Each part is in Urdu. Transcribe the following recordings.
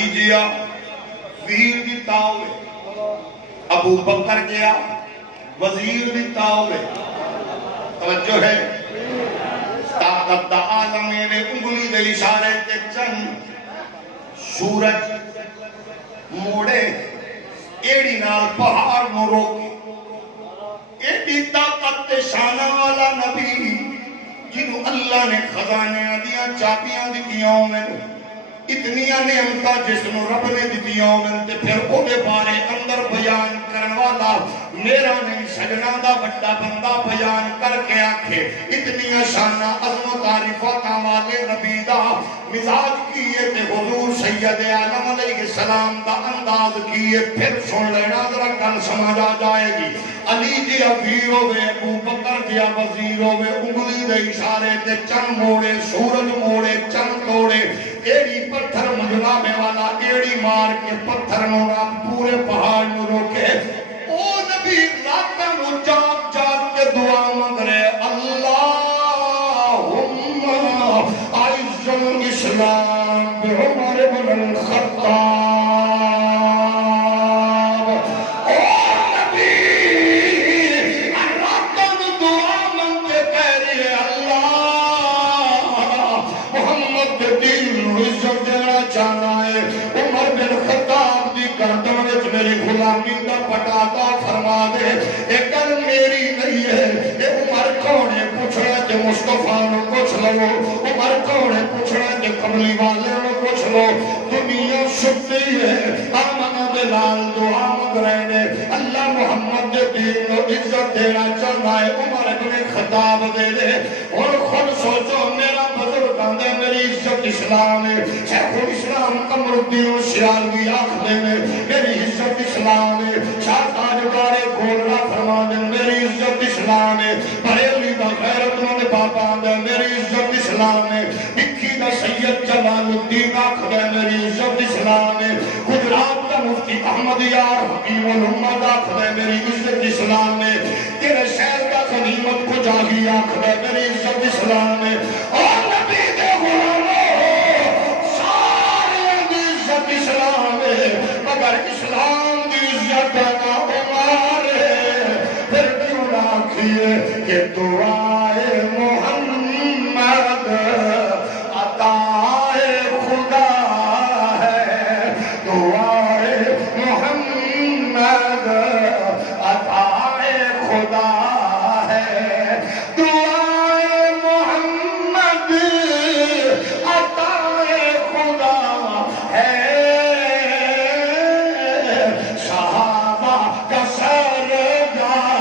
علی جیا ویر دیتا ہوئے، ابو بکر گیا وزیر دیتا ہوئے، توجہ ہے طاقت دا عالم میرے انگلی دے اشارے تے چند سورج موڑے ایڑی نال پہاڑ نو روکے، ایڈی طاقت تے شانہ والا نبی جنہوں اللہ نے خزانے دیا چابیاں دتیاں میں اتنیاں نعمتاں جس نو رب نے دتیاں میں تے پھر او دے بارے اندر بیان کرن والا میرا نہیں سجنا دا بڑا بندہ بیان کر کے آکھے اتنیاں شانہ عظمت عارفاتاں والے نبی دا مزاج کیے تے حضور سید عالم علیہ السلام دا انداز کیے، پھر سن لینا ذرا گل سمجھ آ جائے گی۔ علی جی امیر ہوئے، ابو بکر جی وزیر ہوئے، انگلی دے اشارے تے چند موڑے سورج موڑے چند توڑے، ایڑی پتھر مجرامے والا ایڑی مار کے پتھر نونا پورے پہاڑ نو روکے، او نبی راتاں نو جاگ جاگ کے دعا مانگ رہے اللہم اعز الاسلام بعمر بن الخطاب، پٹاتا فرما دے ایک گل میری نہیں ہے، اے عمر کونے پوچھنا تے مصطفیٰ نو پوچھ لو، عمر کونے پوچھنا تے قبلی والے نو پوچھ لو، دنیا سنتی ہے آمنہ دلال دعا مانگ رہے نے اللہ محمد دے دین نو عزت دینا چاہنا ہے، عمر ابن خطاب دے دے اور خود سوچو میرا بزرگاں دے میری عزت اسلام ہے، شیخ الاسلام قمر الدین سیالوی آخر میں میری عزت اسلام ہے، شاہ تاجدارے گولڑا فرما دے میری عزت اسلام ہے، بریلی دا غیرت مند بابا دے میری عزت اسلام ہے، بکھی دا سید جلال الدین آخر میری عزت اسلام ہے، گجرات دا مفتی احمد یار حکیم الامت آخر میری عزت اسلام ہے، تیرے شہر کا غنیمت کو جاہی آخر میری عزت اسلام ہے، اور نبی دے غلاموں سارے دی عزت اسلام ہے، مگر اسلام دی عزت نہ عمر ہے، پھر کیوں نہ کیے کہ دعائے محمد عطائے خدا ہے، دعائے محمد عطائے خدا ہے، دعائے محمد عطائے خدا ہے، صحابہ کا سردار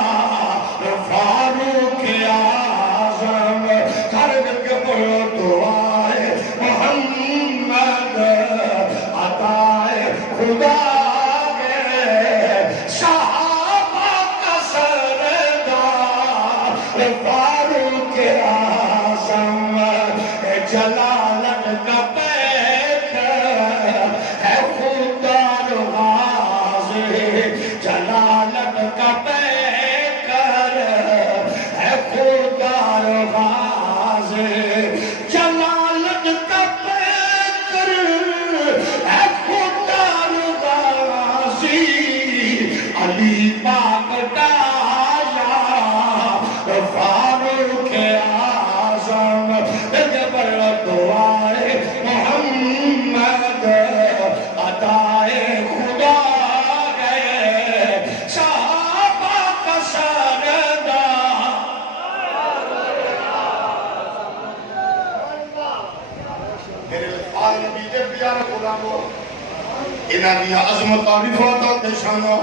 فاروق اعظم کر کے بولو دعائے محمد عطائے خدا ہے، صحابہ کا سردار فاروق اعظم جلالت کا پیک ہے خدا غازی، جلالت کا پیک ہے خدا غازی، جلالت کا پیک ہے خدا غازی، علی پاک کا فاروق اعظم جبر دعائے محمد عطائے خدا ہے، صحابہ کا سردار۔ میرے آل نبی دے پیارے غلاموں انہاں دی عظمت عارفات تے شاناں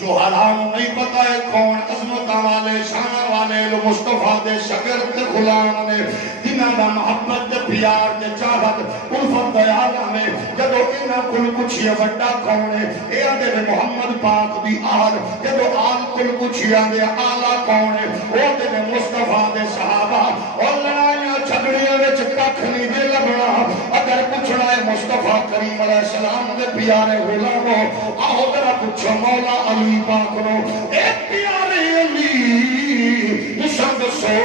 جو حالان نہیں پتا ہے کون عظمت والے شان والے مصطفیٰ دے شگرد غلام نے جنہاں دا محبت دے پیار دے چاہت الفت دے عالم میں جدو انہاں کل کچھ وڈا کون ہے اے آدھے محمد پاک دی آل جدو آل کل کچھ آدھے آلہ کون ہے وہ دے مصطفیٰ دے صحابہ اور لڑائیاں جھگڑیاں وچ ککھ نہیں دے لبنا اگر پوچھنا ہے مصطفیٰ کریم علیہ السلام دے پیارے غلاموں آؤ ذرا پوچھو مولا علی پاک نو اے پیارے علی تساں دسو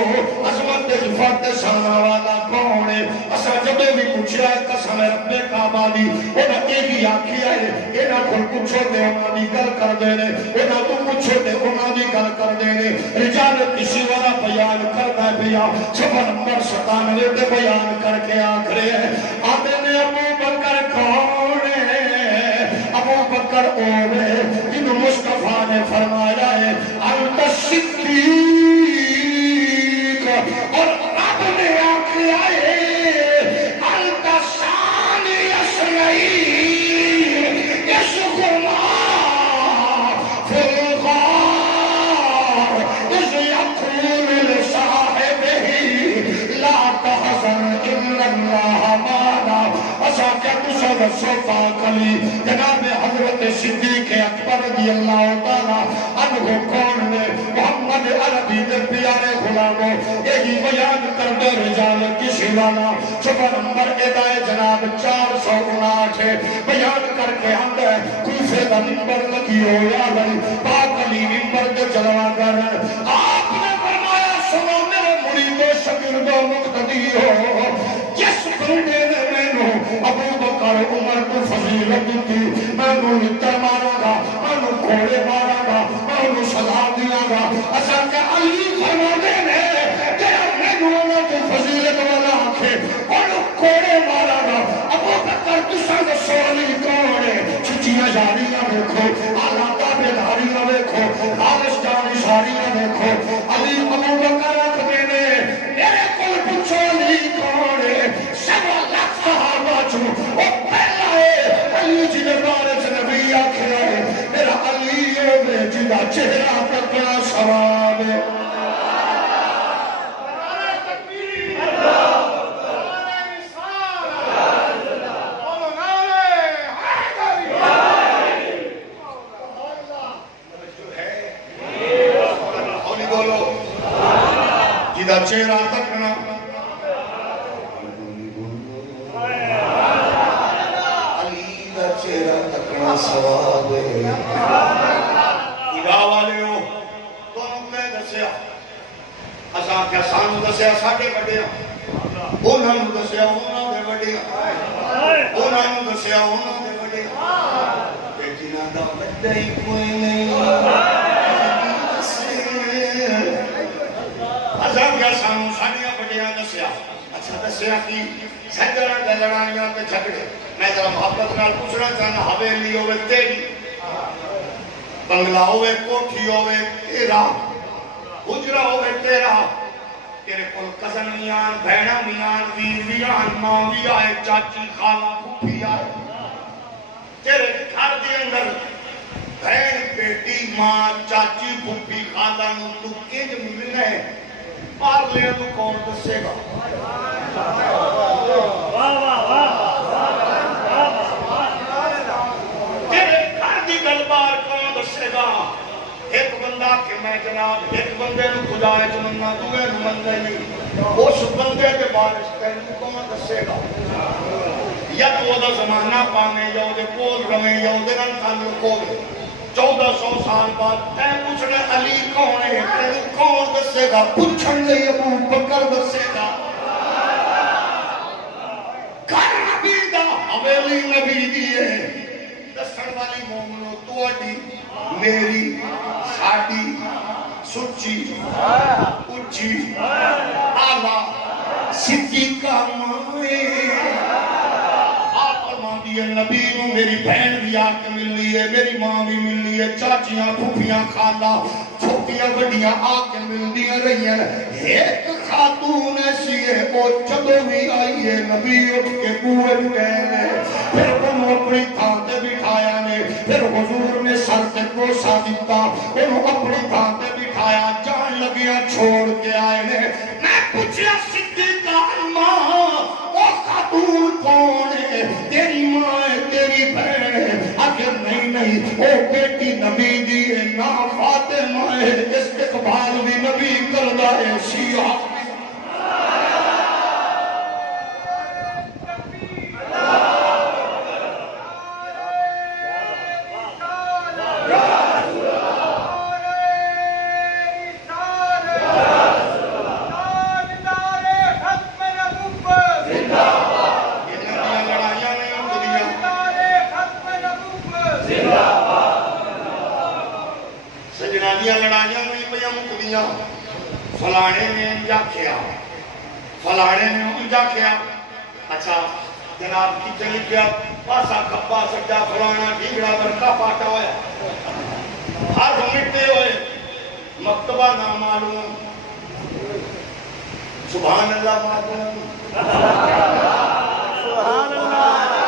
عظمت صفات شانہ والا کون ہے اسا جب بھی پوچھا ہے قسم رب کعبہ دی انہاں ایک ہی آکھیا ہے انہاں کو پوچھو تے انہاں دی گل کر دے نے انہاں کو پوچھو تے انہاں دی گل کر دے نے رجال کسی والا بیان کرتا ہے بیا صفحہ نمبر 97 تے بیان کر کے آکھرے ہیں آتے نے ابو بکر کون ہے ابو بکر کون ہے جن مصطفیٰ نے فرمایا ہے انت صدیق اور رب نے آکھیا ہے انت ثانی اثنین یسغما فی الغار اذ یقول لصاحبہ لا تحزن ان اللہ معنا اسا کیا تسا صفا کلی جناب حضرت صدیق اکبر رضی اللہ تعالی عنہ کون نے محمد عربی دے پیارے غلاموں یہی بیان کردے رجال کسی والا صفحہ نمبر ادائے جناب 459 بیان کر کے ہم ہے کوفے دا منبر لگی ہو یا بھائی پاک علی منبر دے جلوہ گر آپ نے فرمایا سنو میرے مریدو شاگردو مقتدی ہو جس بندے نے مینوں ابو بکر عمر کو فضیلت دی میں نوں نتر مارا گا میں نوں کھوڑے مارا گا میں نوں سزا دیا گا اسا کہ علی فرماتے نے کہ مینوں نہ تو فضیلت والا آنکھے اور کھوڑے مارا گا ابو بکر تساں دا سوالی کون ہے چھچیاں جاریاں دیکھو آلہ تابے داریاں دیکھو خالص جانی ساریاں دیکھو علی ابو بکر رکھتے نے میرے کول پوچھو علی کون ہے سوا لاکھ صحابہ چوں او پہلا ہے علی جی نے بارے سے نبی آکھیا ہے میرا علی ہے جدا چہرہ تکنا ثواب ہے جدا چہرہ تکنا علی دا چہرہ تکنا ثواب ہے خدا والے ہو تو ہم نے دسیا اساں کیا سانو دسیا ساڈے بڑے انہاں نوں دسیا انہاں دے بڑے انہاں نوں دسیا انہاں دے بڑے تے جنہاں دا بڑا ہی کوئی نہیں اساں کیا سانو ساڈیاں بڑیاں دسیا اچھا دسیا کی سجڑاں تے لڑائیاں تے جھگڑے میں ذرا محبت نال پوچھنا چاہنا حویلی ہوے تیری بنگلہ ہوے کوٹھی ہوے تیرا حجرہ ہوے تیرا تیرے کول کزن میاں بہنا میاں ویر میاں ماں بھی آئے چاچی خالہ پھوپھی آئے تیرے گھر دے اندر بہن بیٹی ماں چاچی پھوپھی خالہ نوں تو کنج ملنا ہے پار لے تو کون دسے گا واہ واہ واہ تیرے گھر دی گل بار کون دسے گا ایک بندہ کہ میں جناب ایک بندے نو خدا ہے جمنا دوے نو مندے نہیں اس بندے کے بارش تینوں کون دسے گا یا تو وہ دا زمانہ پانے یا وہ دے کول رمے یا وہ دے نن تعلق ہوگے 1400 سال بعد اے پوچھنے علی کون ہے تینوں کون دسے گا پوچھن لئی ابو بکر دسے گا گھر نبی دا حویلی نبی دیئے دسن والی مومنو توڑی میری ساڑی سچی اچھی آلہ صدیقہ مائے آپ فرماتی ہے نبی نو میری بہن بھی آکے ملی ہے میری ماں بھی ملی ہے چاچیاں پھوپیاں خالہ چھوٹیاں بڑیاں آکے ملدی رہی ہیں ایک خاتون ایسی ہے وہ جدو بھی آئی ہے نبی اٹھ کے بوئے گئے پھر انہوں اپنی تھانتے بٹھایا نے پھر حضور نے سر سے بوسا دیتا انہوں اپنی تھانتے بٹھایا جان لگیا چھوڑ کے آئے نے میں پوچھیا صدیقہ ماں وہ خاتون کون ہے تیری ماں ہے تیری بہن ہے اگر نہیں وہ بیٹی نبی دی ہے نا فاطمہ ہے استقبال بھی نبی کردہ ہے شیعہ سجنا دیا لڑائیاں نہیں پہ مکدیاں فلانے نے انجا کیا فلانے نے انجا کیا اچھا جناب کی چلی کیا پاسا کھپا سجا فلانا ڈھیگڑا برکا پاٹا ہویا ہر مٹے ہوئے مکتبہ نہ معلوم سبحان اللہ معلوم سبحان اللہ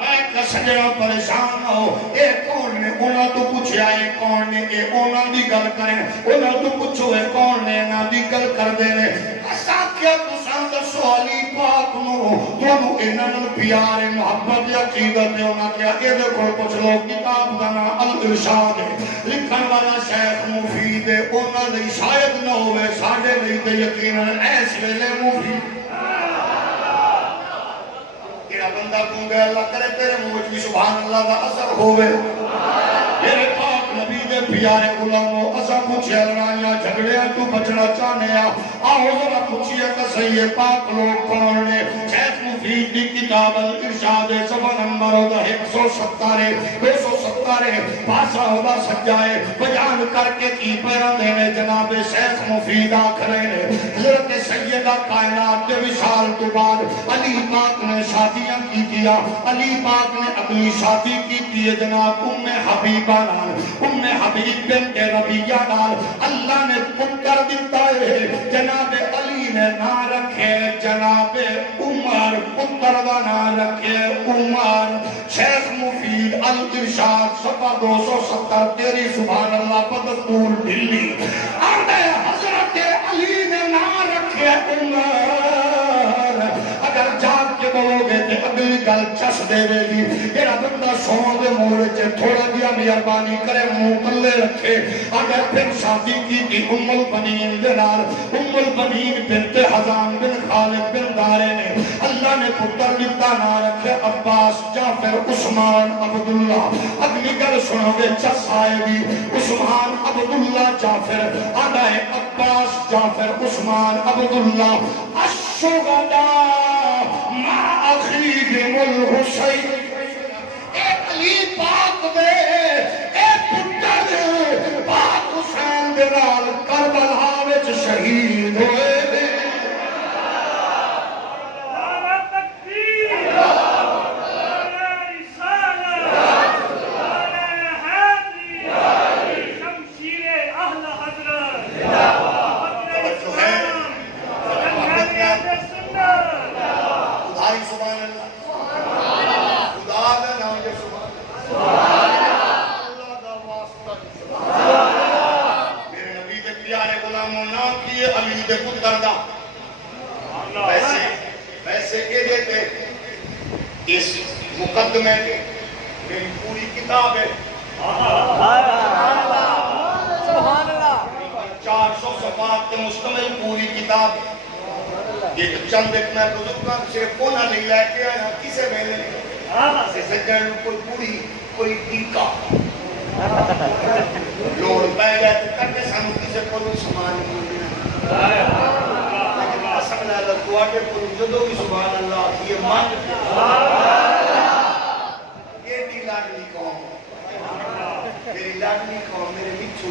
میں کسجنا پریشان ہو اے کون نے انہاں تو پوچھیا اے کون نے اے انہاں دی گل کریں انہاں تو پوچھو اے کون نے انہاں دی گل کر دے نے اسا کیا تساں دسو علی پاک نو تانوں انہاں نال پیار محبت یا عقیدت نے انہاں کیا اے دے کول پوچھ لو کتاب دا نام الارشاد ہے لکھن والا شیخ مفید ہے انہاں لئی شاید نہ ہوے ساڈے لئی تے یقیناً اس ویلے مفید بندہ کوں گے اللہ کرے تیرے موج بھی سبحان اللہ کا اثر ہوئے میرے پاک نبی دے پیارے غلاموں اسا پوچھے لڑائیاں جھگڑے تو بچنا چاہنے آؤ ذرا پوچھئے کہ صحیح پاک لوگ کون نے شیخ مفید دی کتاب الارشاد صفحہ نمبر 170 پاسا ہودا سجائے بیان کر کے کی پیران دینے جناب شیخ مفید آکھرے نے حضرت سیدہ کائنات کے وشال تو بعد علی پاک نے شادیاں کی دیا علی پاک نے اگلی شادی کی دیئے جناب ام حبیبہ نال ام حبیب بنت ربیہ نال اللہ نے پتر دیتا ہے جناب علی نے نہ رکھے جناب عمر پتر دا نہ رکھے عمر شیخ مفید الارشاد صفحہ 270 تیری سبحان اللہ بدستور دلی آدھے حضرت علی نے نہ رکھے عمر اگر جاگ کے بولو گے تے اگلی گل چس دے دے گی میرا بندہ سون دے مورے چے تھوڑا دیا مہربانی کرے منہ پلے رکھے اگر پھر شادی کی تھی ام البنین دلال ام البنین بنت حزام بن خالد بن دارے نے اللہ نے پتر دیتا نہ رکھے عباس جعفر عثمان عبداللہ اگلی گل سنو گے چس آئے گی عثمان عبداللہ جعفر آدھائے عباس جعفر عثمان عبداللہ الشہداء مع اخیہم الحسین اے علی پاک دے اے پتر پاک حسین دے نال کربلا وچ شہید ہوئے دے اس مقدمے میں میری پوری کتاب ہے 400 صفحات کے مشتمل پوری کتاب یہ چند ایک میں بزرگاں سے کونا نہیں لے کے آیا کسے میں نے سے سجن کوئی پوری کوئی ٹیکا لوڑ پہ گئے تو کرتے سانو کسے کوئی سمان نہیں سبحان اللہ تو آٹے پر جدو بھی سبحان اللہ یہ مان یہ دی لاڈلی قوم میری لاڈلی قوم میرے بچھو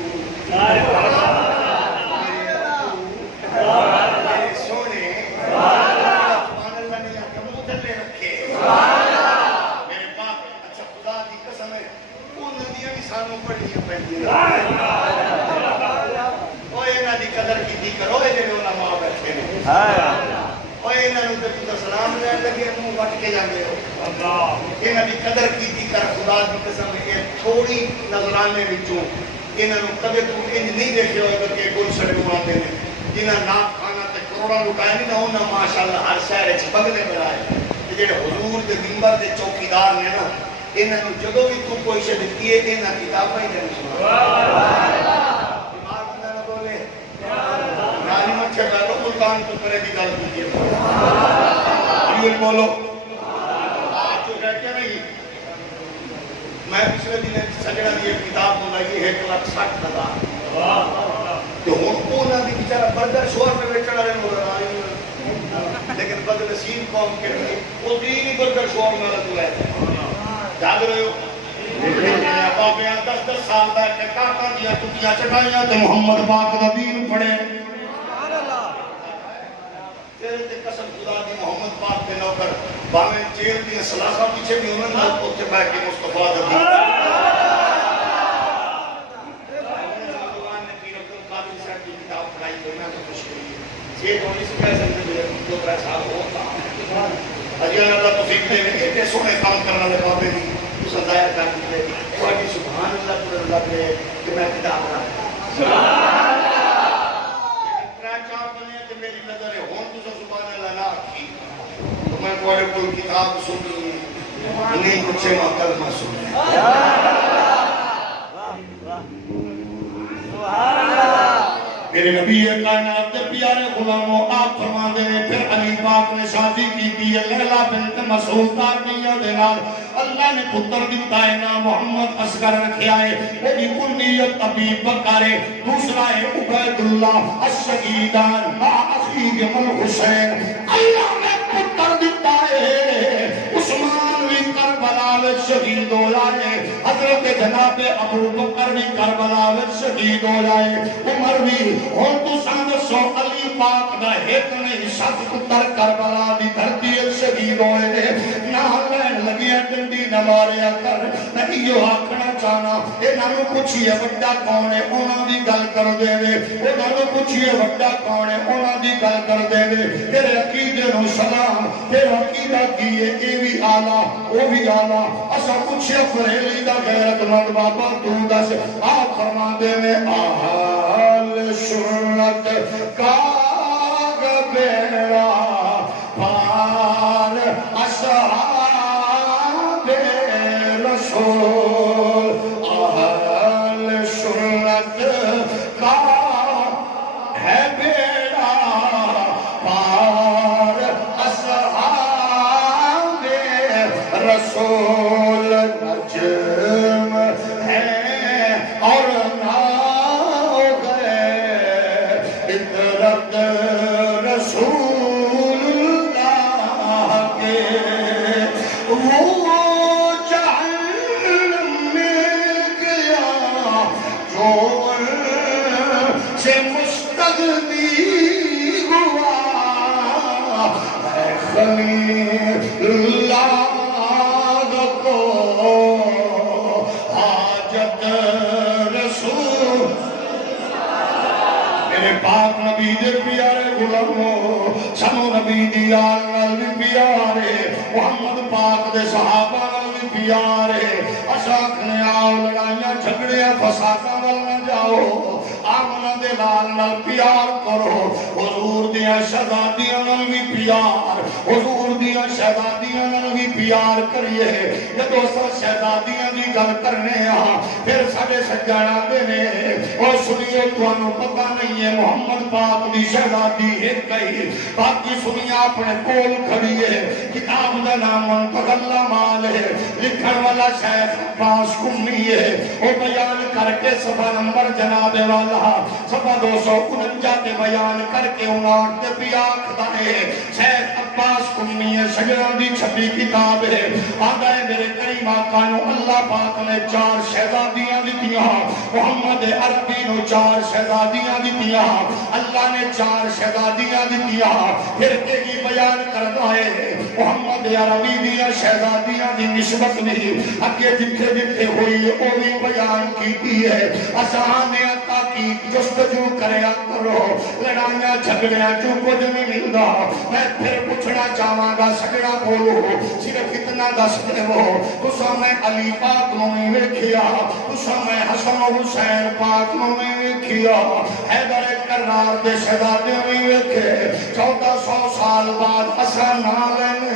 میرے سونے سبحان اللہ نے جا کے منہ تلے رکھے میرے باپ اچھا خدا دی قسم ہے وہ ندیاں بھی سانوں پڑھنی پہنی اوہ دی قدر کی دی کرو اے جنہوں علماء بیٹھے نے اوہ انہوں نے تو سلام لے لگے منہ وٹ کے جانے ہو انہوں دی قدر کی دی کر خدا دی قسم ہے تھوڑی نظرانے وچوں انہوں کبھی تو انج نہیں دیکھے ہوئے کہ گل سڑے ماتے نے جنہوں ناک کھانا تے کروڑا لٹائے نہیں نہ ہونا ماشاءاللہ ہر شہر چھپگنے بلائے جڑے حضور دے منبر دے چوکیدار نے نا انہوں جدو بھی تو کوئی شے دتی ہے انہاں کتاباں ہی دین سنا ملتان تو کرے دی گل کیجئے علیل بولو آج جو کہتے ہیں نہیں میں پچھلے دن سجڑا دی ایک کتاب بنائی ہے 1,60,000 تو ہون پونا دی بیچارہ برگر شور میں بیچڑا رہے ہو رہا ہے لیکن بدنصیب قوم کے لیے وہ دینی برگر شور میں رہا ہے جاگ رہے ہو بابے 10 سال دا کہ کاکا دیا ٹکیاں چٹائیاں تے محمد پاک دا دین پڑھے تیرے تے قسم خدا دی محمد پاک کے نوکر باویں جیل دی سلاسہ پیچھے بھی ہونا نہ اوتھے بیٹھ کے مصطفیٰ دا دین یہ تو نہیں سکھا سکتے میرے دو ترہ صاحب ہوتا اجیان اللہ توفیق دے میں ایتے سونے کام کرنا لے بابے دی اس ظاہر کر دیتے کوئی سبحان اللہ پر اللہ پہ کہ میں کتاب رہا سبحان اللہ ترہ چار دنے کہ میری نظر ہے ہون تو سبحان اللہ نہ کی تو میں کوئی کوئی کتاب سنی نہیں کچھ مقل میں سنی سبحان اللہ میرے نبی کائنات کے پیارے غلاموں آپ فرما دے پھر علی پاک نے شادی کی تھی لیلا بنت مسعود تارنیہ دینار اللہ نے پتر دیتا ہے نا محمد اصغر رکھے آئے میری کنیت ابی بکر دوسرا ہے عبید اللہ الشہیدان ما اخیگ من حسین اللہ نے پتر دیتا ہے عثمان بھی کربلا میں شہید ہو جائے حضرت جناب ابو بکر بھی کربلا میں شہید ہو جائے عمر بھی ہون تو سمجھ سو علی پاک دا ایک نہیں سب پتر کربلا دی دھرتی شہید ہوئے دے نہ لین لگیا ڈنڈی نہ ماریا کر نہیں یہ آکھنا چاہنا اے نانو پوچھئے وڈا کون ہے اونا دی گل کر دے دے اے نانو پوچھئے وڈا کون ہے اونا دی گل کر دے دے تیرے عقیدے نو سلام تیرے عقیدہ کیے اے بھی آلہ او بھی آلہ اسا پوچھئے فریلی دا غیرت مند بابا تو دس آپ فرما دے میں آہال سنت کا بیڑا پار اصحاب رسول اہل سنت کا ہے بیڑا پار اصحاب رسول نجم ہے اور نہ رسول اللہ کے وہ جہنم میں گیا جو سے مستغنی ہوا اے خلیل اللہ کو حاجت رسول میرے پاک نبی دے پیارے غلاموں سنو نبی دی آل نال بھی پیارے محمد پاک دے صحابہ نال بھی پیارے اشاک نے آؤ لڑائیاں جھگڑیاں فساداں وال نہ جاؤ آمنہ دے لال نال پیار کرو حضور دیاں شہزادیاں نال بھی پیار حضور دیاں شہزادیاں نال بھی پیار کریے جدو سر شہزادیاں دی گل کرنے پھر ساڑے سجانا دینے اور سنیے توانو پتہ نہیں ہے محمد پاک دی شہزادی ایک گئی باقی سنیا اپنے کول کھڑی ہے کتاب دا نام منتق اللہ مال ہے لکھن والا شیخ عباس کمی ہے وہ بیان کر کے صفحہ نمبر جناب والا صفحہ 249 کے بیان کر کے انہاں تے بھی آکھدا ہے شیخ عباس کمی ہے شجران دی چھپی کتاب ہے آدھا ہے میرے کریم آقا نو اللہ پاک نے 4 شہزادیاں دتیاں محمد عربی نو 4 شہزادیاں دتیاں اللہ نے 4 شہزادیاں دتیاں پھر تیری بیان کرتا ہے محمد عربی دیا شہزادیاں دی نسبت نہیں اگے جتھے جتھے ہوئی وہ بھی بیان کی ہے آسان عطا کی جستجو کریا کرو لڑائیاں جھگڑیاں جو کچھ نہیں ملدا میں پھر پوچھنا چاہواں گا سگڑا بولو صرف اتنا دس دے وہ تساں میں علی پاک نو نہیں ویکھیا تساں میں حسن و حسین پاک نو نہیں ویکھیا حیدر کرار دے شہزادے نہیں ویکھے 1400 سال بعد اساں نہ لینے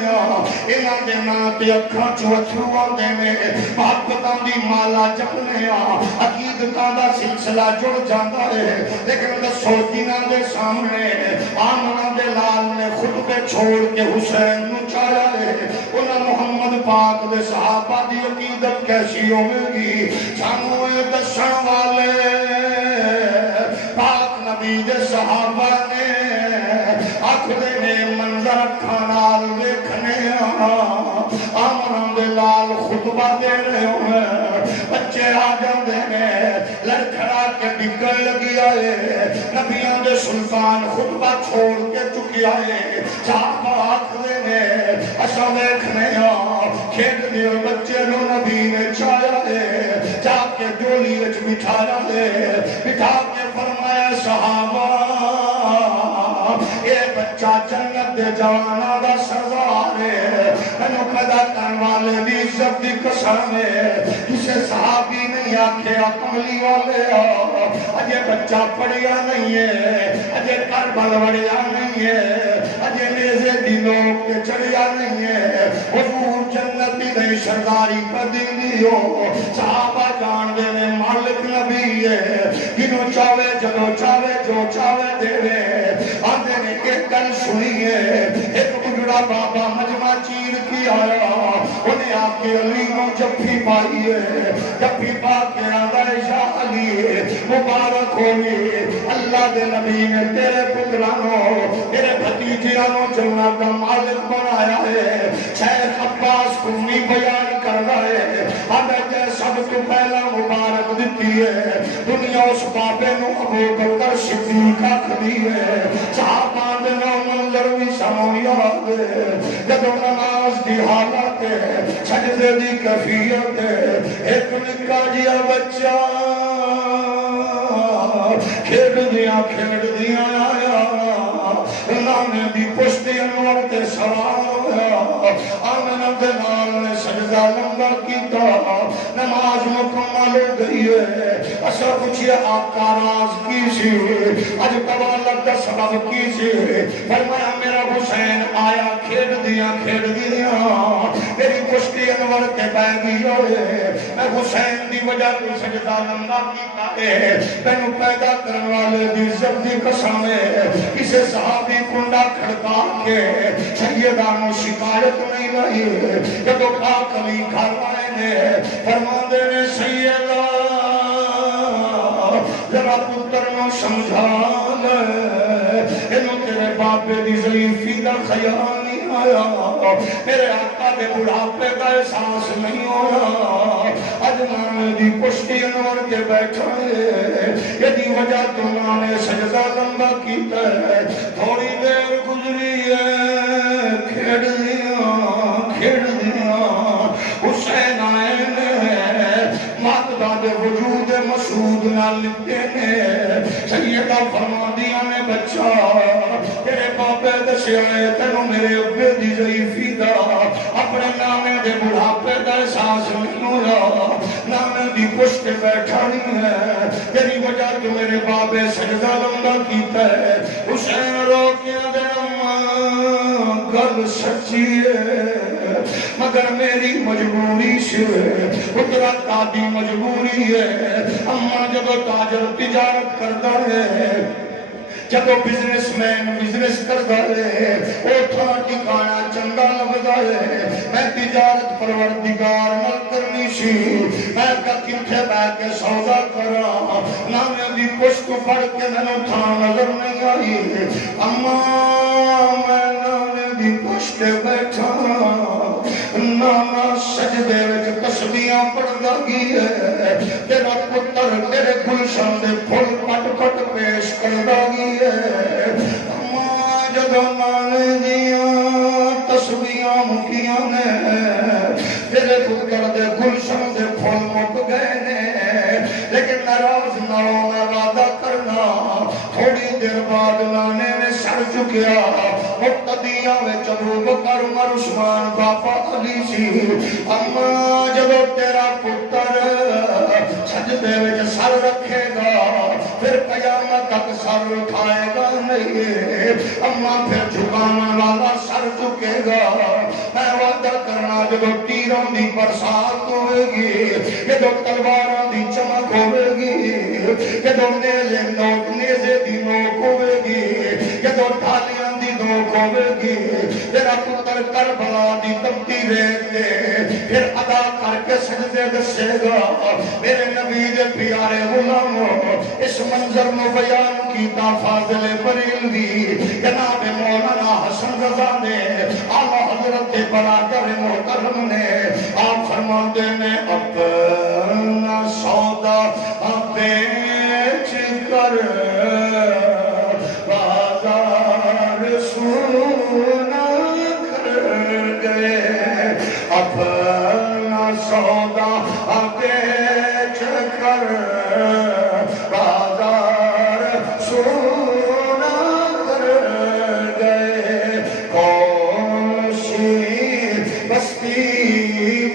انہاں دے ناں تے اکھاں چوں اتھرو آندے نے محبتاں دی مالا جپنے عقیدتاں دا سلسلہ جڑ جاندا ہے لیکن دسو جنہاں دے سامنے آمنہ دے لال نے خطبے چھوڑ کے حسین نو چاہیا ہے انہاں محمد پاک دے صحابہ دی عقیدت کیسی ہوگی سانو یہ دسن والے پاک نبی دے صحابہ نے آخرے نے منظر کھانال دیکھنے آمنہ دے لال خطبہ دے رہے ہوئے لڑکھڑا کے بکن لگی آئے نبیان دے سلطان خطبہ چھوڑ کے چکی آئے صحابہ آخرے نے اچھا دیکھنے کھیل دیو بچے نو نبی نے چایا ہے جا کے ڈولی وچ بٹھایا ہے بٹھا کے فرمایا صحابہ اے بچہ جنت دے جوانا دا سردار ہے انو پیدا کرن والے دی عزت دی قسم ہے کسے صحابی نہیں آکھے کملی والے اجے بچہ پڑھیا نہیں ہے اجے کربل وڑیا نہیں ہے اجے نیزے دی نوک کے چڑھیا نہیں ہے حضور جنتی دے سرداری پر دلی ہو صحابہ جان دے میں مالک نبی ہے جنہوں چاہے جدو چاہے جو چاہے دے آدھے نے ایک گل سنی ہے ایک اجڑا بابا مجمع چیر کی آیا انہیں آپ کے علی کو جفی پائی ہے جفی پا کے آدھا شاہ علی مبارک ہوئی اللہ دے نبی نے تیرے پترانوں تیرے بھتیجیانوں جنت کا مالک بنایا ہے شیخ عباس کنی بیان کر رہا ہے ہمیں کہ سب تو پہلا مبارک دیتی ہے دنیا اس بابے نو ابو بکر صدیق آخری ہے صحابہ دے نو منظر بھی سمو یاد ہے جدو نماز دی حالت ہے سجدے دی کفیت ہے ایک نکا جیا بچہ کھیڑ دیا آیا نانے دی پشتی انور تے سوال ہویا آمنہ دے نال نے سجدہ لمبا کیتا نماز مکمل ہو گئی ہے اصلا پوچھئے آقا راز کی سی اج تبالک کا سبب کی سی فرمایا میرا حسین آیا کھیڑ دیا میری پشتی انور کے بیگی ہوئے میں حسین دی وجہ کو سجدہ لمبا کیتا ہے میں پیدا کرنے والے دی عزت دی قسم ہے کسے صحابی کنڈا کھڑکا کے سیدانو شکایت نہیں رہی جدو پاک علی گھر آئے نے فرما دینے سیدہ ذرا پتر نو سمجھا لے انہوں تیرے باپے دی ضعیفی دا خیال نہیں آیا میرے آقا دے بڑھاپے کا احساس نہیں ہویا اجمان دی پشتی انور کے بیٹھا ہے یدی وجہ تمہاں نے سجدہ لمبا کیتا ہے تھوڑی دیر گزری ہے کھیڑ دیا حسین آئے نے ماتدہ دے وجود مسعود نہ لپتے نے سیدہ فرما دیا نے بچہ تیرے باپے دسے آئے تینوں میرے ابے دی ضعیفی دا اپنے نامے دے بڑھاپے دا احساس نہیں ہویا نامے دی پشت بیٹھا نہیں ہے تیری وجہ جو میرے باپے سجدہ لمبا کیتا ہے حسین روکیاں دے گل سچی ہے مگر میری مجبوری سے اترا تادی مجبوری ہے اما جب تاجر تجارت کرتا ہے جب بزنس مین بزنس کرتا ہے اوٹھا ٹھکانا چنگا لگتا ہے میں تجارت پروردگار نہ کرنی سی میں کتھے بیٹھ کے سودا کرا نامے دی پشت پڑھ کے ننو تھا نظر نہیں آئی اما میں نامے دی پشت بیٹھا نانا سجدے وچ تسبیحاں پڑھدا گئی ہے تیرا پتر تیرے گلشن دے پھل پٹ پٹ پیش کردا گئی ہے اما جدو نانے دیاں تسبیحاں مکیاں نے تیرے پتر دے گلشن دے پھل مک گئے نے لیکن ناراض نہ ہو میں وعدہ کرنا تھوڑی دیر بعد نانے نے سر چکیا مقتدیاں وچ ابو بکر عمر عثمان باپا علی سی اما جب تیرا پتر سجدے وچ سر رکھے گا پھر قیامت تک سر اٹھائے گا نہیں اما پھر جھکانا والا سر جھکے گا میں وعدہ کرنا جب تیروں دی برسات ہوئے گی جب تلواراں دی چمک ہوئے گی جب نیزے دی نوک ہوئے گی جب ڈھالیاں دی نوک ہوئے گی تیرا پتر کربلا دی تپتی ریت دے پھر ادا کر کے سجدے دسے گا میرے نبی دے پیارے غلاموں اس منظر میں بیان کیتا فاضل بریلوی جناب مولانا حسن رضا نے اعلیٰ حضرت برادر محترم نے آپ فرماتے ہیں اپنا سودا بیچ کر بازار سونا کر گئے اپنا سودا بیچ کر بازار سونا کر گئے کون سی بستی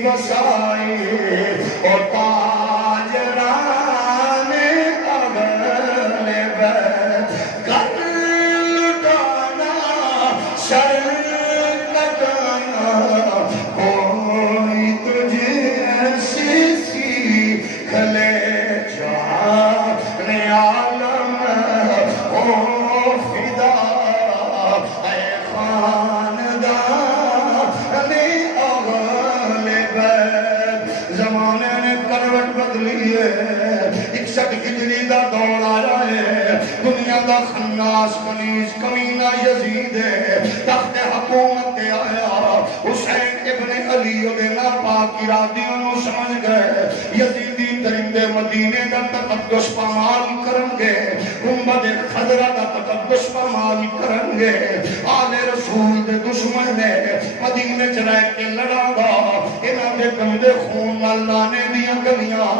بسائی اور تاجران اگل بیت کر لٹانا سر کٹانا کوئی تجھے سیکھ لے جان عالم او فدا اے خاندان اہل بیت زمانے نے کروٹ بدلی ہے 61 ہجری دا دور آیا ہے دنیا دا خناس پلیس کمینہ یزید ہے تخت حکومت تے آیا حسین ابن علی دے ناپاک ارادیوں نو سمجھ گئے یزیدی درندے مدینے دا تقدس پامال کرنگے گنبد خضرہ دا تقدس پامال کرنگے آل رسول دے دشمن نے مدینے چلائے کے لڑا گا انہاں دے گندے خون نال لانے دیاں گلیاں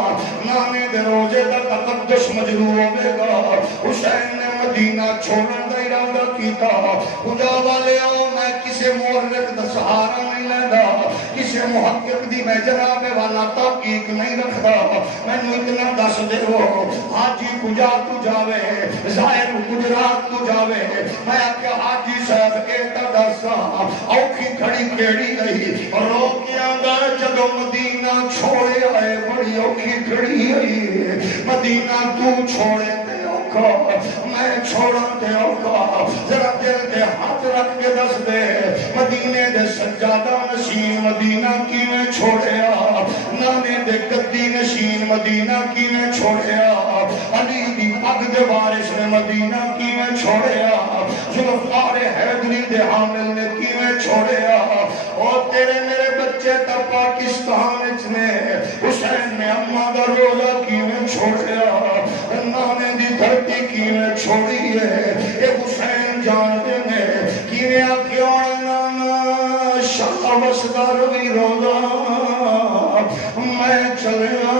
نانے دے روزے دا تقدس مجروح ہوئے گا حسین نے مدینہ چھوڑن دا ارادہ کیتا خدا والے آؤ میں کسے مورخ دا سہارا نہیں لیندہ کسے محقق دی میں جناب والا تحقیق نہیں رکھتا میں نے اتنا دس دے ہو حاجی کجا تو جاوے ظاہر گجرات تو جاوے میں آکے حاجی صاحب ایتا دسا اوکھی کھڑی کیڑی رہی رو کیا گا جدو مدینہ چھوڑے آئے بڑی اوکھی کھڑی رہی مدینہ تو چھوڑے تے اوکھا میں چھوڑا تے اوکھا ذرا دل تے ہاتھ رکھ کے دس دے مدینے دے سجادہ نشین مدینہ کی میں چھوڑیا نانے دے گدی نشین مدینہ کی میں چھوڑیا علی دی پگ دے وارث نے مدینہ کی میں چھوڑیا ذوالفقار حیدری دے حامل نے کی میں چھوڑیا اور تیرے میرے بچے تا پاکستان اچنے حسین نے اماں دا روزہ کی میں چھوڑیا نانے دی دھرتی کی میں چھوڑی ہے اے حسین جان دینے کی میں آکھیوں نانا شاہ وسدار بھی روزہ میں چلیا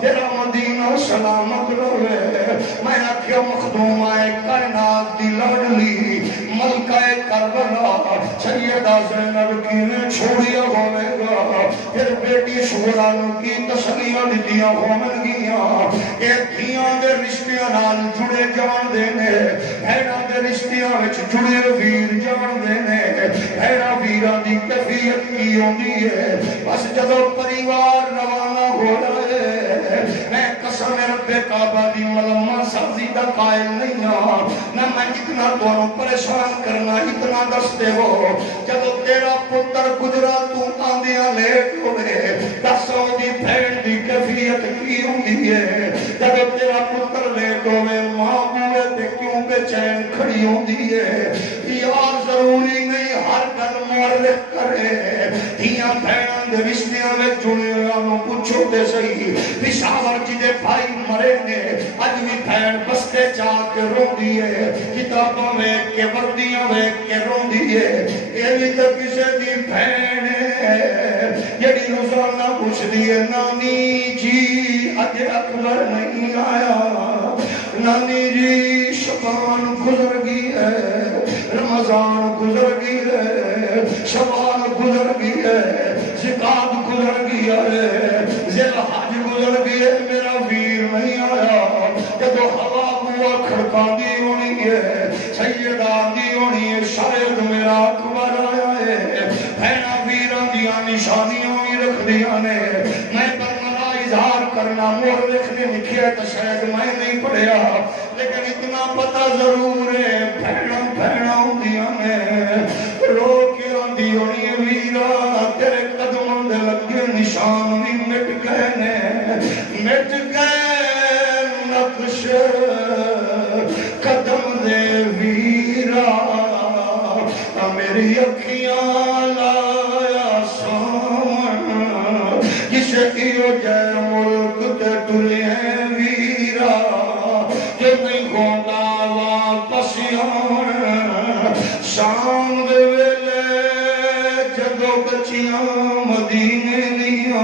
تیرا مدینہ سلامت روے میں آکھیا مخدوم آئے کائنات دی لاڈلی ملکہ کربلا سیدہ زینب کی نے چھوڑیا ہوئے گا پھر بیٹی شوران کی تسلیاں دیتیاں ہومن گیاں کہ دھیاں دے رشتیاں نال جڑے جان دینے بھیڑا دے رشتیاں وچ جڑے ویر جان دینے بھیڑا ویران دی کفیت کی ہوندی ہے بس جدو پریوار روانہ ہو رہے میں قسم رب کعبہ دی ملمہ سبزی دا قائل نہیں ہوں نہ میں اتنا دونوں پریشان کرنا اتنا دستے ہو جدو تیرا پتر گجرا تو آندیاں لیٹ ہوئے دسوں دی بھیڑ دی کفیت کی ہوندی ہے جدو تیرا پتر لیٹ ہوئے ماں بوئے تے کیوں بے چین کھڑی ہوندی ہے یار ضروری نہیں ہر گل مورخ کرے دھیاں بھیڑاں دے رشتیاں میں جڑے انہوں پوچھو دے صحیح پشاور جی دے بھائی مرے نے اج بھی بھیڑ بستے چاہ کے رون دیئے کتابوں میں کے وردیاں میں کے رون دیئے یہ بھی تو کسے دی بھیڑ ہے یہی روزانہ پوچھ دیئے نانی جی اج اکبر نہیں آیا نانی جی شبان گزر گئی ہے رمضان گزر گئی ہے شبان گزر گئی ہے زکات گزر گئی ہے ذل حج گزر گئی ہے میرا ویر نہیں آیا جدو ہوا بوا کھڑکا دی ہونی ہے سیدہ دی ہونی ہے شاید میرا اکبر آیا ہے بھینا ویران دیا نشانیوں ہی رکھ دیا نے میں برملا اظہار کرنا مورخ نے لکھیا تو شاید میں نہیں پڑھیا لیکن اتنا پتہ ضرور ہے بھینا بھینا دیا نے رو کے آندی ہونی ہے ویرا تیرے قدموں دے لگے نشان بھی مٹ گئے نے مٹ گئے نقش قدم دے ویرا میری اکھیاں لایا سامن کسے ایو جائے ملک تے ٹر بچیاں مدینے دیاں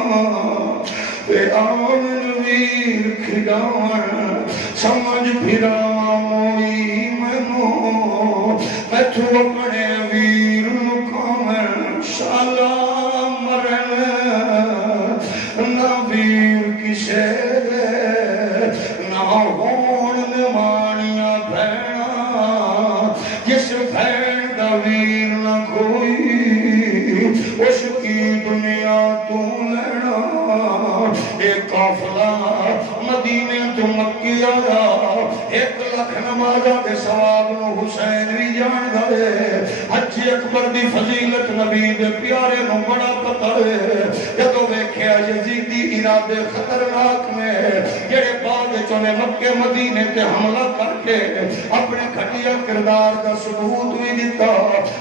تے آمن ویر کھڑاون سمجھ پھرا موئی منو میتھو اپنے ویر مکاون شالا مرن نہ ویر کسے نہ ہون نمانیاں بھینا جس بھین دا ویر نہ کوئی اس کی دنیا تو لینا ایک قافلہ مدینے تو مکی آیا 1 لاکھ نمازہ دے ثواب نو حسین بھی جان گئے حج اکبر دی فضیلت نبی دے پیارے نو بڑا پتہ ہے جدو ویکھیا یزیدی ارادے خطرناک میں جڑے بعد چنے مکے مدینے تے حملہ کر کے اپنے گھٹیا کردار دا ثبوت بھی دیتا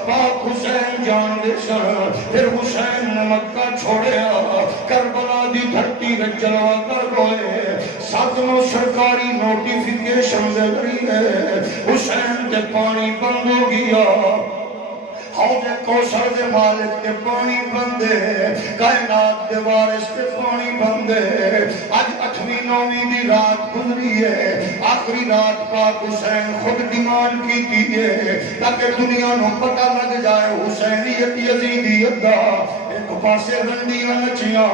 پاک حسین جان دے سن پھر حسین نے مکہ چھوڑیا کربلا دی دھرتی میں جلوہ کر روئے ساتنوں سرکاری نوٹیفیکیشن دے ذریعے حسین تے پانی بند ہو گیا حوض کوثر دے مالک تے پانی بندے کائنات دے وارث تے پانی بندے اج 8ویں 9ویں دی رات گزری ہے آخری رات پاک حسین خود ڈیمانڈ کی ہے تاکہ دنیا نو پتہ لگ جائے حسینیت یزیدیت دا ایک پاسے رنڈیاں نچیاں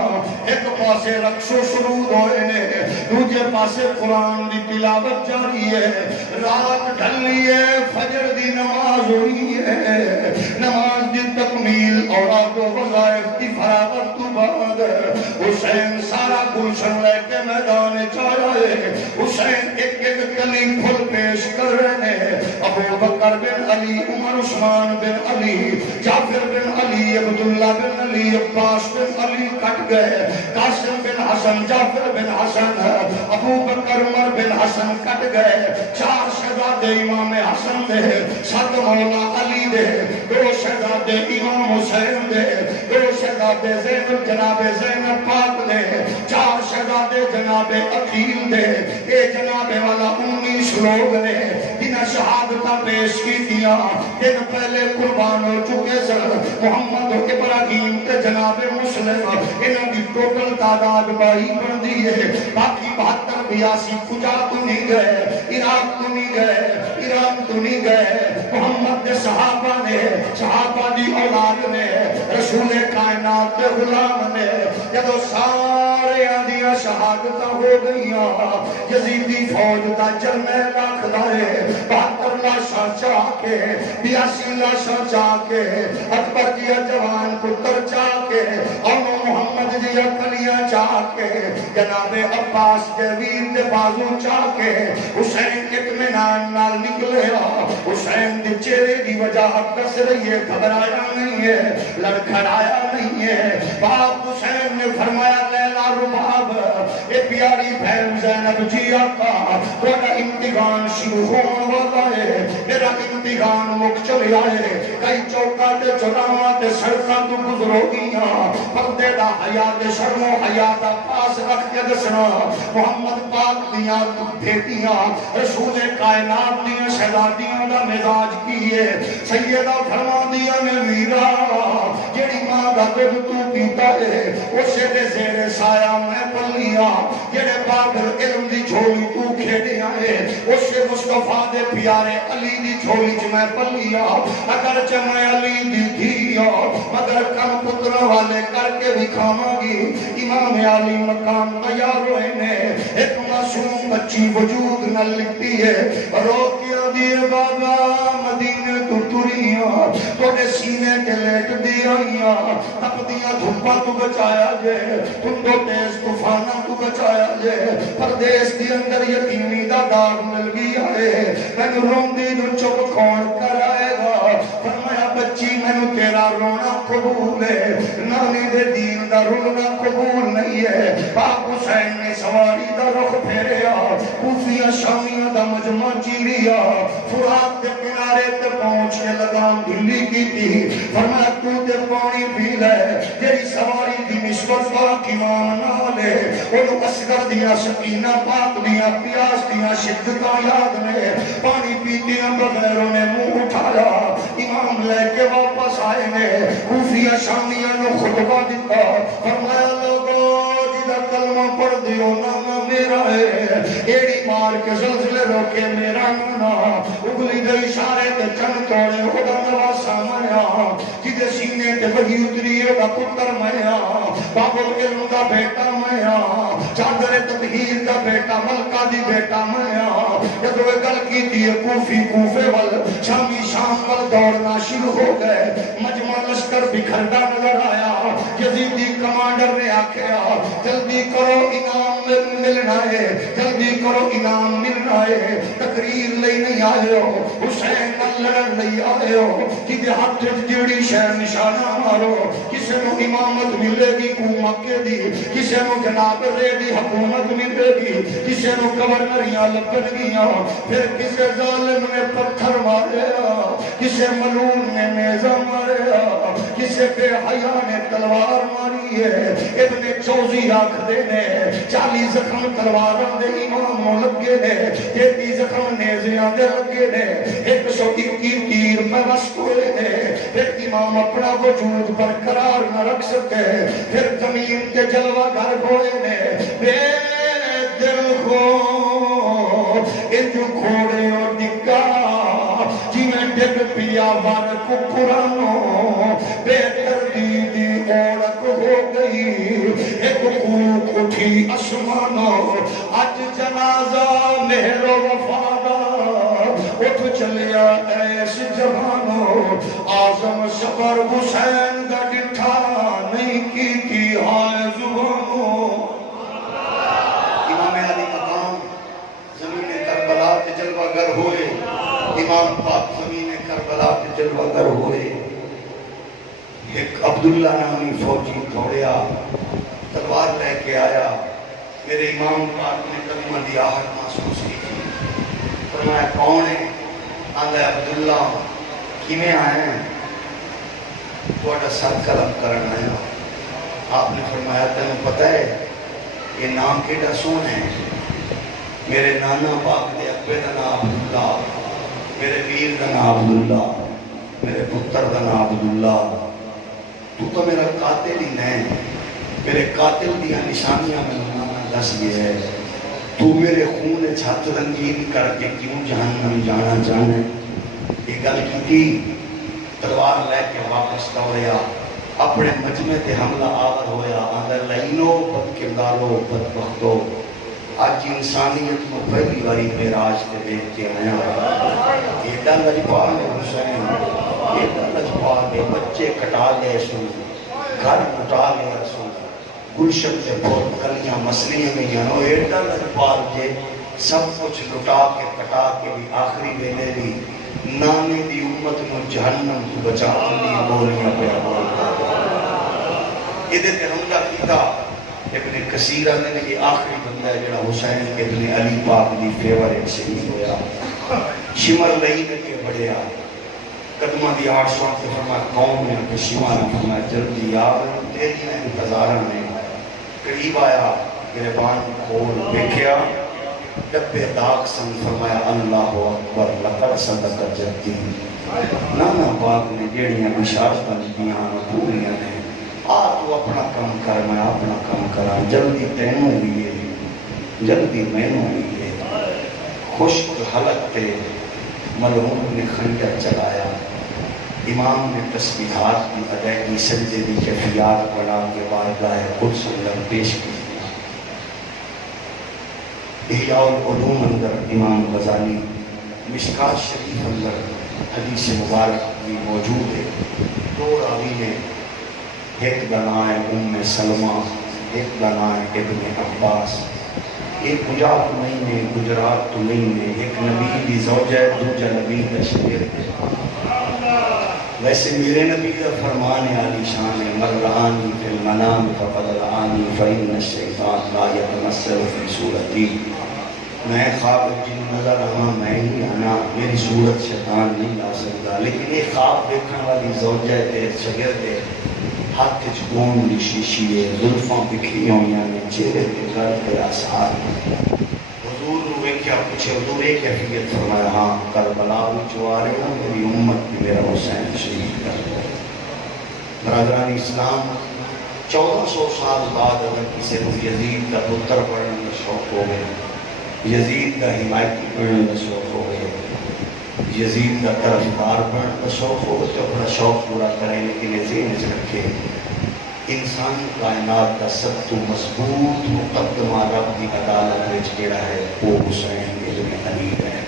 ایک پاسے رقص و سرود ہوئے نے دوجے پاسے قرآن دی تلاوت جاری ہے رات ڈھلی ہے فجر دی نماز ہوئی ہے نماز دی تکمیل اوراد و وظائف دی فراغت تو بعد حسین سارا گلشن لے کے میدان چاہا ہے حسین ایک ایک کلی پھل پیش کر رہے ہیں ابو بکر بن علی عمر عثمان بن علی جعفر بن علی عبداللہ بن علی عباس بن علی کٹ گئے قاسم بن حسن جعفر بن حسن ابو بکر عمر بن حسن کٹ گئے 4 شہزادے امام حسن دے 7 مولا علی دے 2 شہزادے امام حسین دے 2 شہزادے زینب جناب زینب پاک دے 4 شہزادے جناب عقیل دے اے جناب والا 19 لوگ نے جنہیں شہادتہ پیش کی دیا جن پہلے قربان ہو چکے سن محمد ابراہیم تے جناب مسلم انہوں کی ٹوٹل تعداد 22 بن دی ہے باقی 72 82 کجا تو نہیں گئے عراق تو نہیں گئے ایران تو نہیں گئے محمد دے صحابہ دی اولاد نے رسول کائنات دے غلام نے جدو سارے آندیاں شہادتہ ہو گئیاں یزیدی فوج دا جرنیل آکھدا ہے 72 لاشاں چاہ کے 82 لاشاں چاہ کے اکبر جی جوان پتر چاہ کے اور محمد جی کلیاں چاہ کے جناب عباس کے ویر دے بازو چاہ کے حسین اطمینان نال نکلے حسین دے چہرے دی وجہ دس رہی ہے گھبرایا نہیں ہے لڑکھڑایا نہیں ہے باپ حسین نے فرمایا لیلا رباب اے پیاری بہن زینب جی آقا تھوڑا امتحان شروع ہونے والا ہے میرا امتحان مک چلے آئے کئی چوکا تے چوراواں تے سڑکاں تو گزرو گیاں پردے دا حیا تے شرم و حیا دا پاس رکھ کے دسنا محمد پاک دیاں بیٹیاں رسول کائنات دیاں شہزادیاں دا مزاج کی ہے سیدہ فرما دیا نے ویرا جیڑی ماں دا دودھ تو پیتا ہے اسے دے زیر سایہ میں پلیاں جیڑے بابر علم دی جھولی تو کھیڑے آئے اسے مصطفیٰ دے پیارے علی دی جھولی چ میں پلیاں اگر چ میں علی دی دھیا مگر کم پتر والے کر کے بھی کھاواں گی امام علی مقام تیار ہوئے نے ایک معصوم بچی وجود نہ لکھتی ہے روکیا دیے بابا مدینے تو تریاں توڑے سینے کے لیٹ دی آئیاں تپدیاں دھوپا تو بچایا جے تندو تیز طوفانہ تو بچایا جے پردیس دی اندر یتیمی دا داغ مل گیا ہے میں رون دی جو چپ کھوڑ کر آئے گا فرمایا بچی میں تیرا رونا قبول ہے نانی دے دین دا رونا قبول نہیں ہے باپ حسین نے سواری دا رخ پھیریا کوفیاں شامیاں دا مجمع چیریا فرات دے کنارے تے پہنچنے لگام ڈھلی کی تھی فرمایا تو تے پانی پی لے تیری سواری دی نسبت پاک امام نہ لے انہوں اصغر دیا سکینہ پاک دیا پیاس دیا شدتاں یاد نے پانی پیتیاں بغیروں نے منہ اٹھایا امام پیغام لے کے واپس آئے نے کوفیہ شامیہ نو خطبہ دیتا فرمایا لوگوں جدہ کلمہ پڑھ دیو نانا میرا ہے ایڑی مار کے زلزلے روکے میرا نانا اگلی دے اشارے تے چن توڑے خدا نواسا میا جدے سینے تے وہی اتری ہے دا پتر میا بابل علم دا بیٹا میا چادر تطہیر دا بیٹا ملکہ دی بیٹا میا جدو گل کی دیئے کوفی کوفے وال شامی شام وال دوڑنا شروع ہو گئے مجمع لشکر بکھردا نظر آیا یزیدی کمانڈر نے آکھیا جلدی کرو انعام ملنا ہے جلدی کرو انعام ملنا ہے تقریر لئی نہیں آئے ہو حسین نال لڑن لئی آئے ہو کدے ہاتھ جیڑی شہر نشانہ مارو کسے نو امامت ملے گی کو مکے دی کسے نو جناب رے دی حکومت ملے گی کسے نو گورنریاں لگن گیاں پھر کسے ظالم نے پتھر ماریا کسے ملون نے نیزہ ماریا کسے بے حیا نے تلوار ماری ہے ابن چوزی آکھ دے نے 40 زخم تلواراں دے امام نو لگے نے 33 زخم نیزیاں دے لگے نے 121 تیر پہ وسط ہوئے نے پھر امام اپنا وجود برقرار نہ رکھ سکے پھر زمین کے جلوہ گھر ہوئے نے بے دل کو انجو کھوڑے اور ڈکا جی میں ڈگ پیا وار ککرانو بے تردیدی اوڑک ہو گئی ایک کوک اٹھی اسمانو آج جنازہ مہر و وفادہ اٹھ چلیا ایس جوانو آزم صبر حسین دا ڈٹھا نہیں کی تھی ہائے زبانو امام علی مقام زمین کربلا کے جلوہ گر ہوئے امام پاک زمین کربلا کے جلوہ گر ہوئے ایک عبداللہ نامی فوجی دوڑیا تلوار لے کے آیا میرے امام پاک نے کلمہ دی آہٹ محسوس کی فرمایا کون ہے آندھا عبداللہ کیمیں آئے ہیں توڑا سر قلم کرنا ہے آپ نے فرمایا تمہیں پتہ ہے یہ نام کیڑا سون ہے میرے نانا پاک دے اکبے دا نام عبداللہ میرے ویر دا نام عبداللہ میرے پتر دا نام عبداللہ تو میرا قاتل ہی نہیں میرے قاتل دیا نشانیاں میں نانا دس گئے ہے تو میرے خون چھت رنگین کر کے کیوں جہنم جانا چاہنے یہ گل کی تلوار لے کے واپس دوڑیا اپنے مجمع تے حملہ آور ہویا اندر لائنو بد کردارو بد بختو آج انسانیت میں پہلی باری میراج تے دیکھ کے آیا ایڈا لجپال ہے حسین ایڈا لجپال ہے بچے کٹا لے سو گھر کٹا لے سو گلشن سے بہت کلیاں مسلیاں میں یانو ایڈا لجپال جے سب کچھ لٹا کے کٹا کے بھی آخری ویلے بھی نانے دی امت میں جہنم کو بچا اپنی بولیاں پہ بولتا ادھے تے حملہ کیتا ابن کثیرہ نے یہ آخری بندہ ہے جڑا حسین ابن علی پاک دی فیورٹ سے ہی ہویا شمر لئی نے کے بڑھیا قدمہ دی 800 کے فرمایا قوم نے کہ شمر نے فرمایا جلدی یار تیری انتظارہ نے قریب آیا گربان کھول بیکھیا ڈبے داغ سن فرمایا اللہ اکبر لقد صدق جدی نانا پاک نے جیڑیاں بشارتاں دیاں پوریاں نے تو اپنا کام کر میں اپنا کام کرا جلدی تینوں لیے جلدی مینوں لیے خشک حلق تے ملعون نے خنجر چلایا امام نے تسبیحات کی ادائیگی سجدے دی کیفیات بنا کے بارگاہ قدس اندر پیش کی احیاء العلوم اندر امام غزالی مشکات شریف اندر حدیث مبارک بھی موجود ہے دو راوی نے ایک بنائے ام سلمہ ایک بنائے ابن عباس ایک گجرات مہینے گجرات تو مہینے ایک نبی دی زوجہ دوجہ نبی تشکیر دے ویسے میرے نبی کا فرمان عالی شان ہے مر رآنی فی المنام فقد رآنی فإن الشیطان لا یتمثل فی صورتی میں خواب جن نظر رہا میں ہی آنا میری صورت شیطان نہیں لا سکتا لیکن ایک خواب دیکھنے والی زوجہ دے شگرد دے ہاتھ چکون دی شیشی ہے ظلفاں بکھی ہوئیاں نے چہرے کے گھر پہ آسار حضور کیا پوچھے حضور ایک کیفیت فرمایا ہاں کربلا جو آ رہے ہیں میری امت بھی میرا حسین شہید کر دو. برادران اسلام 1400 سال بعد اگر کسی کو یزید کا پتر پڑھنے کا شوق ہو گئے, یزید کا حمایتی پڑھنے کا شوق ہو گئے, یزید کا طرفدار بننے کا شوق ہو تو اپنا شوق پورا کریں, لیکن ذہن میں رکھے انسانی کائنات کا سب تو مضبوط مقدمہ رب کی عدالت میں جڑا ہے وہ حسین ابن علی ہے.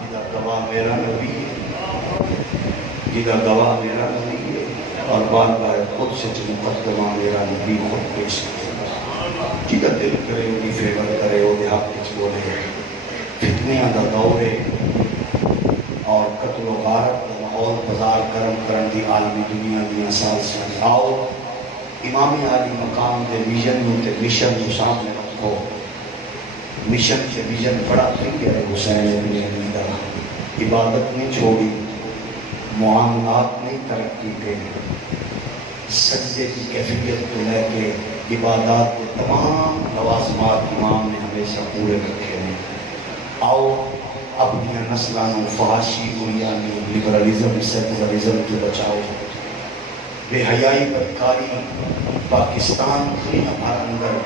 جدا گواہ میرا نبی ہے, جدا گواہ میرا نبی ہے, اور بار بار خود سے جو مقدمہ میرا نبی خود پیش کرے جدا دل کرے انہی فیور کرے وہ دیہات کچھ بولے فتنیاں دا دورے اور قتل و غارت کا ماحول بازار کرم کرن دی عالمی دنیا دیا سال سے آؤ امام عالی مقام دے ویژن نو تے مشن نو سامنے رکھو. مشن سے ویژن بڑا کلیئر ہے حسین ابن علی دا. عبادت نہیں چھوڑی, معاملات نہیں ترقی پہ, سجدے کی کیفیت کو لے کے عبادات کے تمام لوازمات امام نے ہمیشہ پورے رکھے ہیں. آؤ اپنی نسلانوں فحاشی بنیانی لبرالزم سیکولرزم سے بچاؤ. بے حیائی بدکاری پاکستان دنیا بھر اندر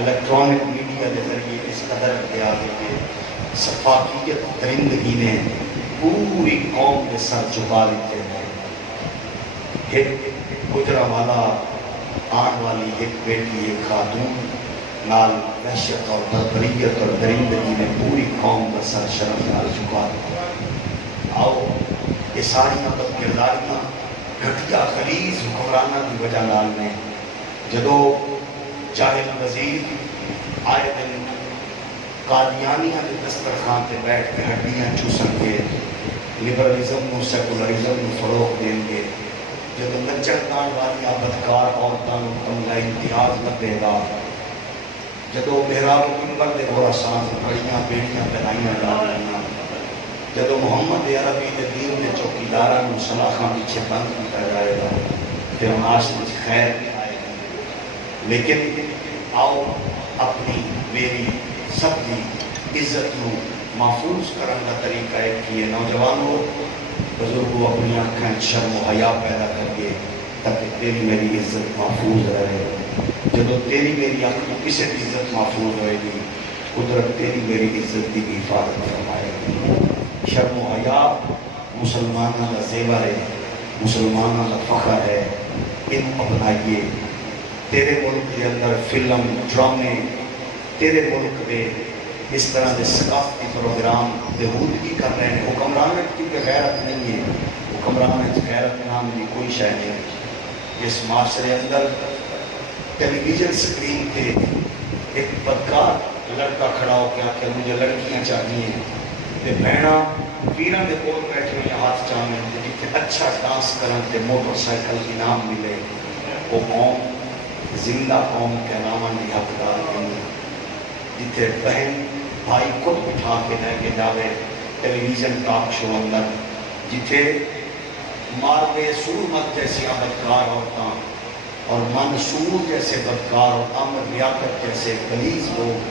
الیکٹرانک میڈیا کے ذریعے اس قدر کے آگے کے سفاکیت درندگی نے پوری قوم کے سر جھکا لیتے ہیں. ایک گجرا والا آن والی ایک بیٹی ایک خاتون نال وحشت اور بربریت اور درندگی نے پوری قوم کا سر شرم نال جھکا دیا. آؤ یہ ساری بد کرداریاں گھٹیا خلیز حکمرانہ کی وجہ نال میں جدو جاہل وزیر آئے دن قادیانیاں کے دسترخوان سے بیٹھ کے ہڈیاں چوسن گے, لبرلزم نو سیکولرزم نو فروغ دیں گے, جدو نچن گان والیاں بدکار عورتوں تمغہ امتیاز لگے گا, جدو محراب و منبر دے خراسان بڑیاں بیڑیاں پہنائیاں ڈالیاں, جدو محمد عربی دے دین دے چوکیداراں نو سلاخاں پیچھے بند کیتا جائے گا, پھر معاشرے وچ خیر آئے گی. لیکن آؤ اپنی میری سب کی عزت نو محفوظ کرنے کا طریقہ ہے کہ یہ نوجوانوں بزرگوں اپنی آنکھیں شرم و حیا پیدا کر کے تاکہ تیری میری عزت محفوظ رہے. جب تیری میری آنکھ کو کسی کی عزت محفوظ ہوئے گی قدرت تیری میری عزت کی بھی حفاظت فرمائے گی. شرم و حیا مسلمانوں کا زیور ہے, مسلمانوں کا فخر ہے, ان اپنائیے. تیرے ملک کے اندر فلم ڈرامے, تیرے ملک میں اس طرح کے ثقافتی پروگرام بہودگی کر رہے ہیں. حکمرانت کی غیرت نہیں ہے, حکمرانت غیرت نام کی کوئی شے نہیں. اس معاشرے اندر ٹیلی ویژن سکرین پہ ایک بدکار لڑکا کھڑا ہو کے آخر مجھے لڑکیاں چاہیے, تے بہنا پیران کے کول بیٹھے ہوئے ہاتھ چاہنے جتنے اچھا ڈانس کرن تے موٹر سائیکل انعام ملے, وہ قوم زندہ قوم کہلاون کی حقدار نہیں. جتنے بہن بھائی خود بٹھا کے لے کے جاوے ٹیلی ویژن ٹاک شو اندر, جتنے ماروے سورمت جیسی بدکار عورتاں اور منصور جیسے بدکار اور احمد لیاقت جیسے غلیظ لوگ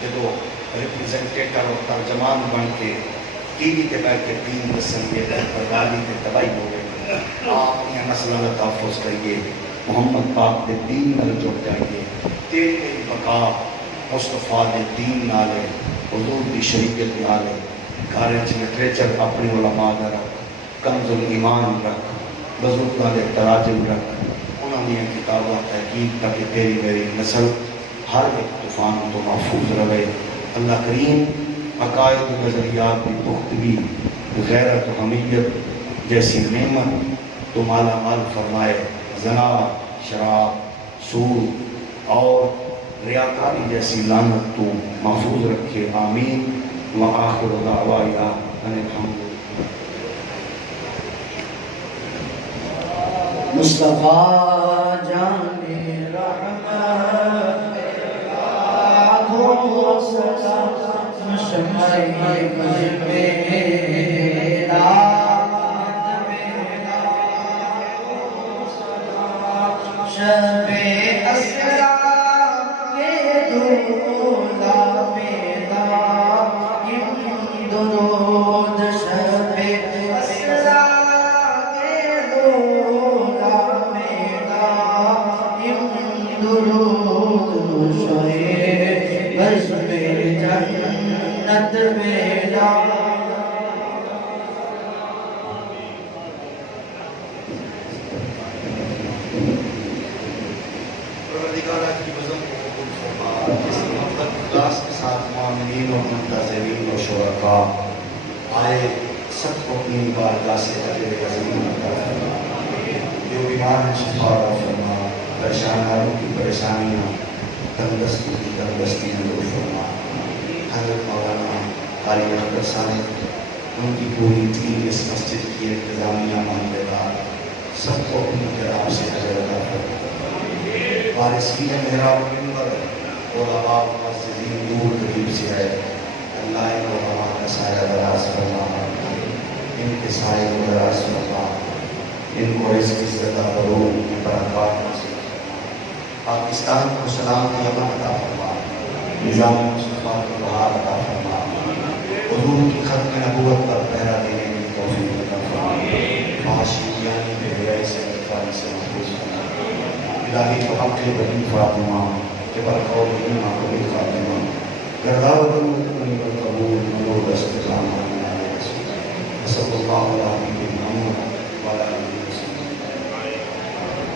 جدو ریپریزنٹیٹر اور ترجمان بن کے ٹی وی کے بیٹھ کے دین دسن گے پروردگاری کے تباہی ہو گئے. آپ اپنی نسلوں کا تحفظ کریے, محمد پاک دے دین نال جڑ جائیے. تیری میری بقا مصطفیٰ دے دین نالے, حضور دی شریعت نالے. گھر لٹریچر اپنی علماء دا رکھ, کنز الایمان رکھ, بزرگاں دے تراجم رکھ, انہوں نے کتاباں تحقیق تاکہ تیری میری نسل ہر ایک طوفان تو محفوظ رہے. اللہ کریم عقائد و نظریات کی پختگی, غیرت و حمیت جیسی نعمت تو مالا مال فرمائے. زنا, شراب, سود اور ریاکاری جیسی لعنت تو محفوظ رکھے. آمین. وآخر دعوانا ان الحمد مصطفیٰ جان رحمت آنکھوں سلام شمعِ مجھ میرا شب اسرا کے دولا جنت میں ڈالا پروردگارہ کی بزرگ کو قبول فرما، اس محبت اخلاص کے ساتھ معاملین و منتظرین و شرکاء آئے سب کو اپنی بارگاہ سے اجر عظیم عطا فرما، جو بیمار ہیں شفا عطا فرما، پریشانوں کی پریشانیاں، تندرستی کی تندرستیاں دور فرما۔ حضرت مولانا قاری اختر صاحب، ان کی پوری ٹیم، اس مسجد کی انتظامیہ معاملات سب کو اپنی جناب سے اجر عطا فرما۔ وارثین محراب منبر علماء مسجدین دور قریب سے آئے، اللہ ان علماء کا سایہ دراز فرما، ان کے سایہ کو دراز فرما، ان کو رزق عزت برور کی برکات نصیب فرما۔ پاکستان کو سلام کی امن عطا فرما، نظام مصطفیٰ کو بہار عطا فرما، حضور کی ختم نبوت پر پہرا دینے کی توفیق عطا فرما، فحاشی بیانی بے حیائی سے بدکاری سے محفوظ فرما۔ الہی تو حق کے بنی فاطمہ کے برقول ایمہ قبل خاتمہ گرداوت المتقنی والقبول ملو دست خانہ صلی اللہ علیہ وسلم۔ صلی اللہ علیہ وسلم